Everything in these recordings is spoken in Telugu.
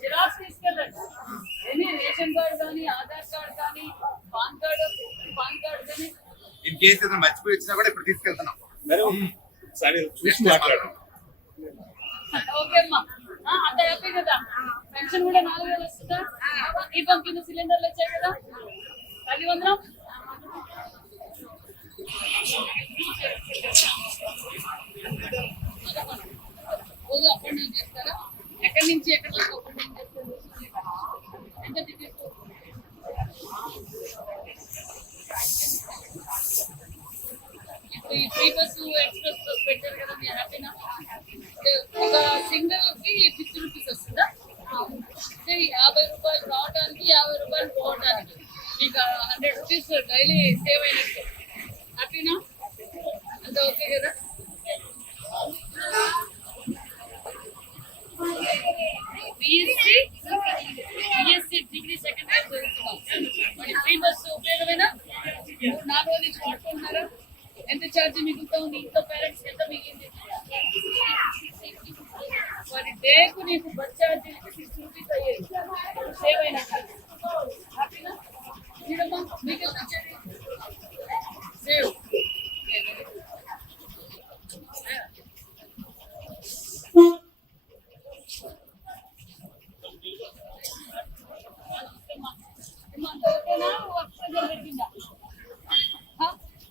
జిరాక్స్ తీసుకెళ్ళండి. ఎనీ రేషన్ కార్డ్ కానీ ఆధార్ కార్డ్ కానీ పాన్ కార్డ్ పాన్ కార్డ్ కానీ. ఇన్ కేసు ఏదైనా మర్చిపోయి వచ్చినా కూడా ఇప్పుడు తీసుకెళ్తున్నాం. చూసి ఓకే అమ్మా. ఆ, అంత హ్యాపీ కదా? పెన్షన్ కూడా నాలుగు వేలు వస్తుందా? దీపం కింద సిలిండర్లు వచ్చాయి కదా? తల్లి వందరం రోజు అప్ అండ్ డౌన్ చేస్తారా? ఎక్కడి నుంచి ఎక్కడ వరకు అప్ అండ్ డౌన్ చేస్తారు? ఎంత టికెట్ ఇప్పుడు ఈ ఫ్రీ బస్సు ఎక్స్ప్రెస్ బస్ పెట్టారు కదా మీరు హ్యాపీనా? ఒక సింగిల్కి ఫిఫ్టీ రూపీస్ వస్తుందా? అంటే యాభై రూపాయలు రావడానికి యాభై రూపాయలు పోవడానికి మీకు హండ్రెడ్ రూపీస్ డైలీ సేవ్ అయినట్టు. హ్యాపీనా? అంత ఓకే కదా? BSc BSc degree second year చదువుతున్నాం. మరి ఫ్రీ బస్సు ఉపయోగమేనా? మూడు నాలుగు రోజుల నుంచి వాడుకుంటున్నారా? ఎంత ఛార్జ్ మిగులుతా ఉంది ఇంట్లో పేరెంట్స్ ఎంత మిగిలింది? మరి డేకు నీకు బస్ ఛార్జ్ సిక్స్ రూపీస్ అయ్యేది సేవ్ అయినట్టు హ్యాపీనా చూడమ్మా సేవ్ అంత ఓకేనా వర్క్ జరిగిందా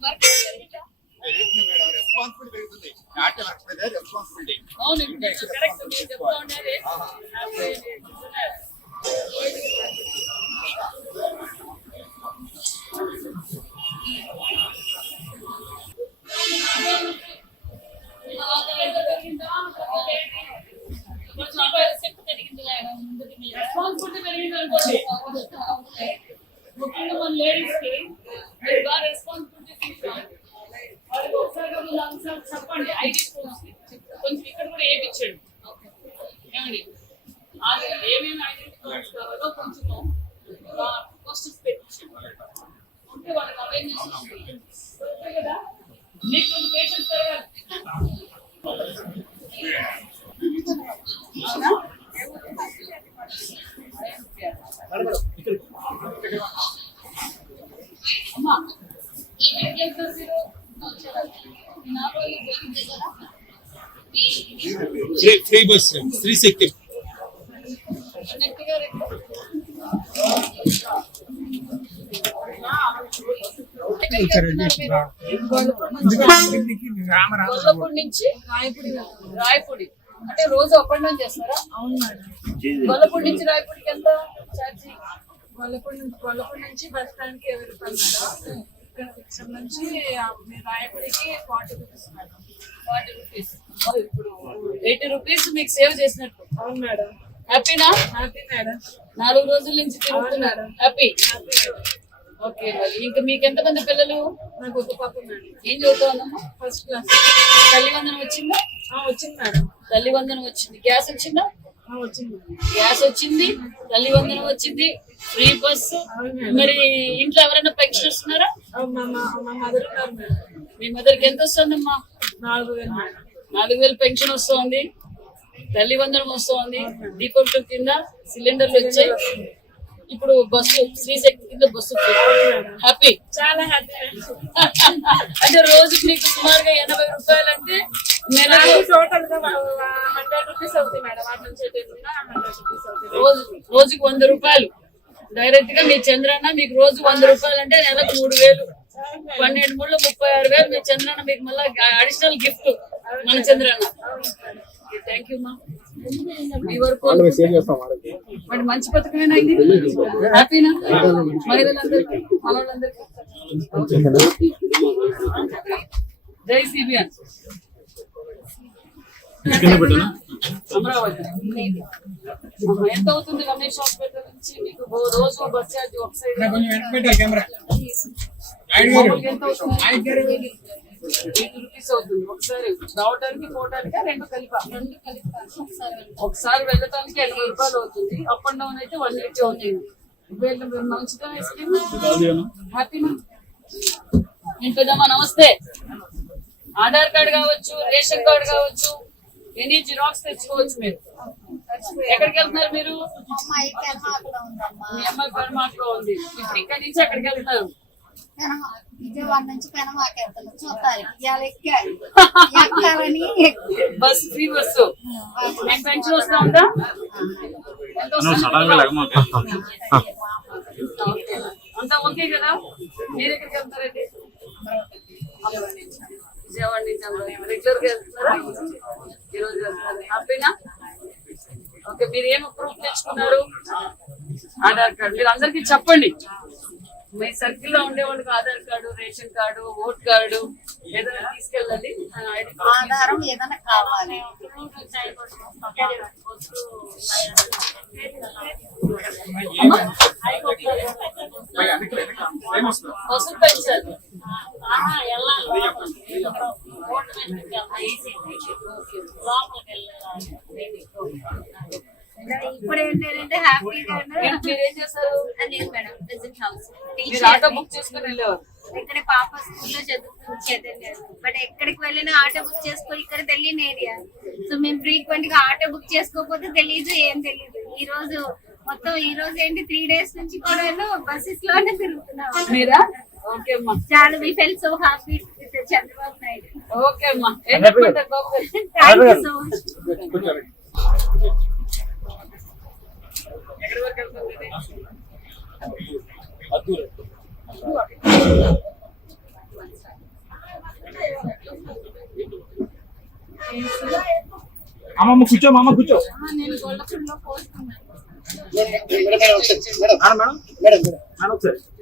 వర్క్ జరిగిందా రెస్పాన్సిబిలిటీ పెరుగుతుంది నాట్య లక్ష్మి రెస్పాన్సిబిలిటీ అవును ఇప్పుడు కరెక్ట్ మీరు చెప్తా ఉండేది హ్యాపీ రెస్పాన్సిబిలిటీ మీకు కొంచెం పేషెన్స్ పెరగాలి అవునా? అమ్మా ఎక్కడికి వెళ్తారు మీరు ఈ నాలుగు రోజులు జరిగింది కదా free free bus free Shakti నెక్స్ట్గా రేపు ఎక్కడికి వెళ్తున్నారు మీరు? గొల్లపూడి నుంచి రాయపూడి రాయపూడి. అంటే రోజు అప్ అండ్ డౌన్ చేస్తారా? అవును మేడం. గొల్లపూడి నుంచి రాయపూడికి ఎంత ఛార్జీ? గొల్లపూడి నుంచి గొల్లపూడి నుంచి బస్ స్టాండ్కి రూపాయలు మేడం. ఇక్కడ ఇక్కడ నుంచి ఆ, మీ రాయపూడికి forty rupees madam. Forty rupees. ఇప్పుడు ఎయిటీ రూపీస్ మీకు సేవ్ చేసినట్టు. అవును మేడం. హ్యాపీనా? Happy madam. నాలుగు రోజుల నుంచి తిరుగుతున్నారు. హ్యాపీ? హ్యాపీ ఓకే ఇంకా మీకు ఎంతమంది పిల్లలు? నాకు ఒక పాప ఏం చదువుతావమ్మా ఫస్ట్ క్లాస్ తల్లి వందనం వచ్చిందా? వచ్చింది మేడం. తల్లి వందనం వచ్చింది. గ్యాస్ వచ్చిందా? వచ్చింది గ్యాస్ వచ్చింది. తల్లి వందనం వచ్చింది. ఫ్రీ అవును మరి ఇంట్లో ఎవరైనా పెన్షన్ వస్తున్నారా మా ఉన్నారు మదర్కి ఎంత వస్తుందమ్మా? నాలుగు వేలు నాలుగు వేలు పెన్షన్ వస్తుంది. తల్లి వందనం వస్తుంది. దీపం కింద సిలిండర్లు వచ్చాయి. ఇప్పుడు బస్సు శ్రీశక్తి కింద బస్సు హ్యాపీ చాలా హ్యాపీ అంటే రోజుకి మీకు సుమారుగా ఎనభై రూపాయలు అంటే నాకు టోటల్గా హండ్రెడ్ రూపీస్ అవుతాయి మేడం. వాటి నుంచి హండ్రెడ్ రూపీస్ అవుతాయి. రోజు రోజుకి వంద రూపాయలు. డైరెక్ట్గా మీ చంద్రన్న మీకు రోజు వంద రూపాయలు అంటే నెలకు మూడు వేలు. పన్నెండు మూడు ముప్పై ఆరు వేలు. మీ చంద్రన్న మీకు మళ్ళీ అడిషనల్ గిఫ్ట్ మన చంద్రన్న. థ్యాంక్ యూ మా మీ వరకు మరి మంచి పథకమేనా ఇది హ్యాపీనా? మహిళలందరికీ జై సిబిఎన్. ఎంత అవుతుంది రమేష్ హాస్పిటల్ నుంచి? మీకు రోజు బస్ ఛార్జ్ ఒక సైడ్ మామూలుగా ఎంత అవుతుంది ఎయిటీ రూపీస్ అవుతుంది. ఒకసారి రావడానికి పోవడానికి రెండు కలిపి రెండు కలిపి. ఒకసారి వెళ్ళటానికి ఎనభై రూపాయలు అవుతుంది. అప్ అండ్ డౌన్ అయితే వన్ ఎయిటీ అవుతుంది వీళ్ళు మంచిగా హ్యాపీనా నేను పెద్దమ్మా నమస్తే. ఆధార్ కార్డు కావచ్చు రేషన్ కార్డు కావచ్చు ఎనీ జిరాక్స్ తెచ్చుకోవచ్చు మీరు. ఎక్కడికి వెళ్తున్నారు మీరు? మీ అమ్మాయి పెరమాట్లో ఉంది. ఇప్పుడు ఇక్కడి నుంచి ఎక్కడికి వెళ్తున్నారు? పెనమా విజయవాడ నుంచి పెనమాక వెళ్తాను చూస్తారు. ఇవాళ బస్ ఫ్రీ బస్సు పెన్షన్ వస్తా ఉందా? ఓకే. అంతా ఓకే కదా? మీరు ఎక్కడికి వెళ్తారండి? విజయవాడ నుంచి రెగ్యులర్గా వెళ్తున్నారా? ఈ రోజు వెళ్తారు? హ్యాపీనా ఓకే మీరు ఏం ప్రూఫ్ తెచ్చుకున్నారు? ఆధార్ కార్డు. మీరు అందరికి చెప్పండి. మీ సర్కిల్లో ఉండే వాళ్ళకి Aadhaar card ration card vote card ఏదైనా కార్డు ఆధారం ఏదైనా కావాలి. వసూలు పెంచాలి. ఇప్పుడు ఏంటంటే హ్యాపీగా ఆటో బుక్ చేసుకుని వెళ్ళేవారు? ఇక్కడ పాప స్కూల్లో చదువుతుంది చదివారు బట్ ఎక్కడికి వెళ్ళినా ఆటో బుక్ చేసుకో ఇక్కడ తెలియని ఏరియా సో మేము ఫ్రీక్వెంట్గా ఆటో బుక్ చేసుకోకపోతే తెలియదు ఏం తెలియదు ఈ రోజు మొత్తం ఈ రోజు ఏంటి? త్రీ డేస్ నుంచి కూడా బస్సెస్లోనే తిరుగుతున్నాం. మీరా? ఓకే అమ్మా. చాలా we feel so happy Chandrababu Naidu okay అమ్మా. సో మచ్ ఎక్కడి వరకు వెళ్తుంది ఇది? అమ్మమ్మ కూర్చో మామ కూర్చో నేను గొల్లపూడిలో పోస్తున్నాను మేడం మేడం మేడం ఒకసారి